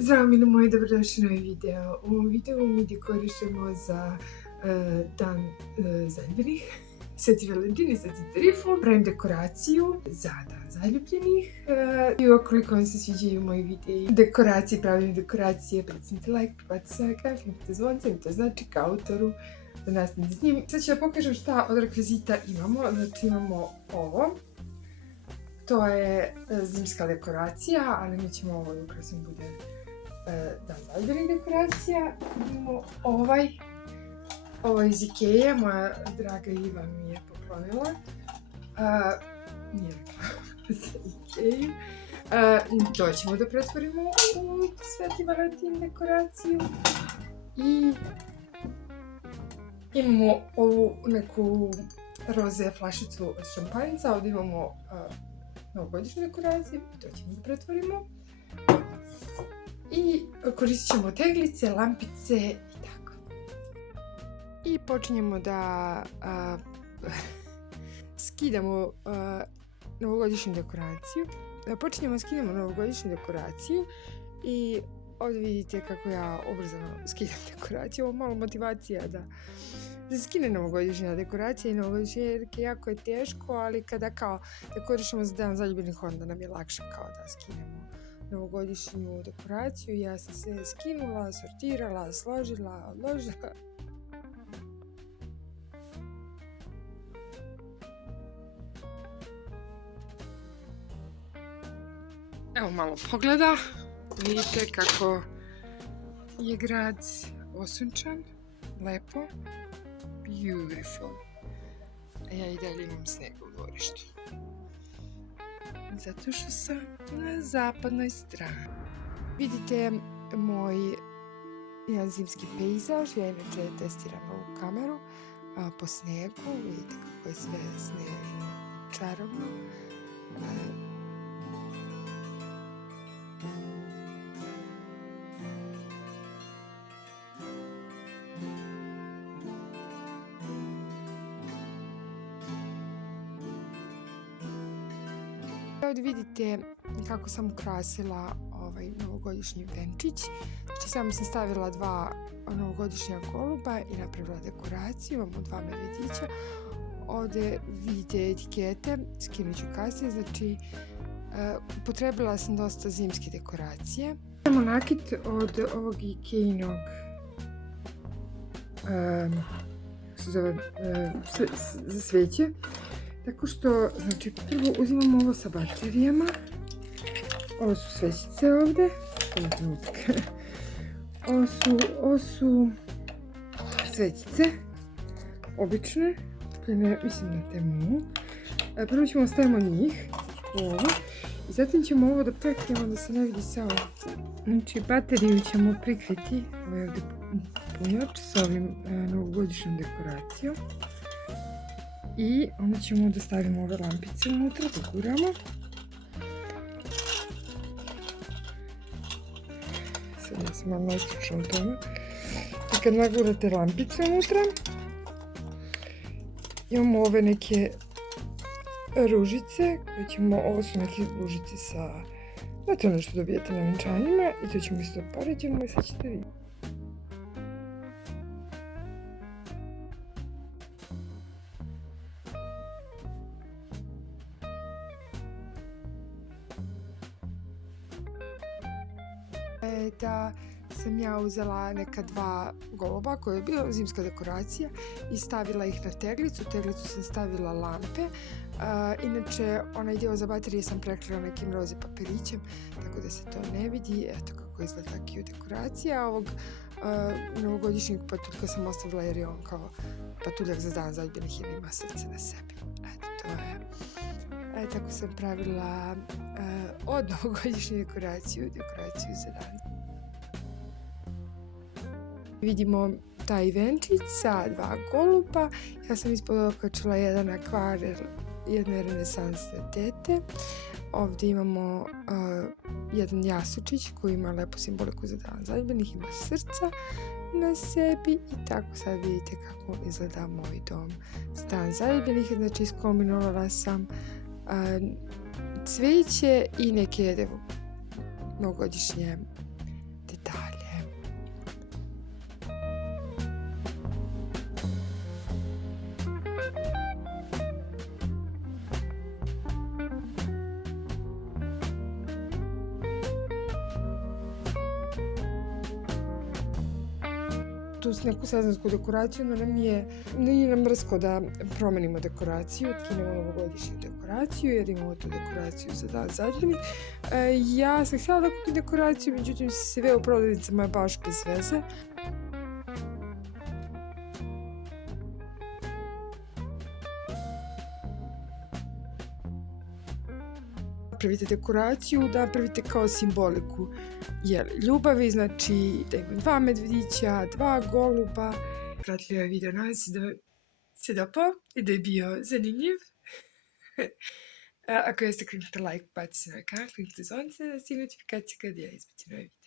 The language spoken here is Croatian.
Zdravo mili moji, dobrodošli na ovaj video. U ovom videu mi dekorišemo za dan zaljubljenih, Sveti Valentin i Sveti Trifun. Pravim dekoraciju za dan zaljubljenih. I ukoliko vam se sviđaju moji videi dekoracije, pravim dekoracije, pritisnite like, pripatite se na kanal, kliknite zvonce, mi to znači kao autoru da nastavite s njim. Sad ću da pokažem šta od rekvizita imamo. Znači imamo ovo. To je zimska dekoracija, ali mi ćemo ovo ukrasno bude dan zaljubljenih dekoracija. Imamo ovo iz Ikeje, moja draga Iva mi je poklonila. Nije rekla za Ikeju. To ćemo da pretvorimo u Sveti Valentin dekoraciju. I imamo ovu neku roze flašicu od šampanjca. Ovdje imamo novogodišnju dekoraciju. To ćemo da pretvorimo. I koristit ćemo teglice, lampice i tako. I počinjemo da skidamo novogodišnju dekoraciju. Skidamo novogodišnju dekoraciju i ovdje vidite kako ja ubrzano skidam dekoraciju. Ovo malo motivacija da se skine novogodišnja dekoracija i novogodišnje jerke. Jako je teško, ali kada kao dekorišemo za dan zaljubljenih, onda nam je lakše kao da skinemo novogodišnju dekoraciju. Ja sam se skinula, sortirala, složila, odložila. Evo malo pogleda. Vidite kako je grad osunčan, lepo, beautiful. A ja i dalje imam sneg u dvorištu. Zato što sam na zapadnoj strani. Vidite moj jedan zimski pejzaž. Ja inače testiram ovu kameru po snegu. Vidite kako je sve snežno, čarobno. Ovdje vidite kako sam ukrasila ovaj novogodišnji venčić. Znači samo sam stavila 2 novogodišnja goluba i napravila dekoraciju. Imamo 2 medvjedića. Ovdje vidite etikete, skinut ću kasnije. Znači upotrebila sam dosta zimske dekoracije. Imamo nakit od ovog Ikejinog za sveće. Tako što, znači, prvo uzimamo ovo sa baterijama. Ovo su svećice ovdje. Ovo su svećice. Obične. Mislim na temu. Prvo ćemo stavimo njih. Ovo. I zatim ćemo ovo da prekrijemo da se ne vidi samo. Znači, bateriju ćemo prikriti. Ovo je ovdje punjač sa ovim novogodišnjom dekoracijom. I onda ćemo da stavimo ove lampice unutra, da guramo. Sad ja sam malo najstručna u tome. I kad nagurate lampice unutra, imamo ove neke ružice, ovo su neke ružice sa, znate ono što dobijete na venčanjima, i to ćemo isto poređamo i sad ćete vidjeti. Da sam ja uzela neka 2 goluba koja je bila zimska dekoracija i stavila ih na teglicu. U teglicu sam stavila lampe. Inače, onaj dio za baterije sam prekrila nekim roze papirićem, tako da se to ne vidi. Eto kako izgleda cute dekoracija. Ovog novogodišnjeg patuljka sam ostavila jer je on kao patuljak za dan zaljubljenih jer ima srce na sebi. Eto, to je. Tako sam pravila od novogodišnje dekoraciju za dan. Vidimo taj venčić sa 2 goluba. Ja sam ispod okačila jedan akvarel jedne renesansne tete. Ovdje imamo jedan jasučić koji ima lepu simboliku za dan zaljubljenih, ima srca na sebi i tako sad vidite kako izgleda moj dom za dan zaljubljenih. Znači iskombinovala sam cvijeće i neke novogodišnje tu neku sezonsku dekoraciju, no nije nam mrsko da promenimo dekoraciju, otkinemo novogodišnju dekoraciju, jer imamo tu dekoraciju za dan zadnji. Ja sam htjela da kupim dekoraciju, međutim sve u prodavnicama je baš bez veze. Napravite dekoraciju, da napravite kao simboliku ljubavi, znači da ima 2 medvjedića, 2 goluba. Pratili ovaj video, nadam se da se dopao i da je bio zanimljiv. Ako jeste, kliknite like, bacite na kanal, kliknite zvonce da stigne notifikacije kad ja izbacim novi video.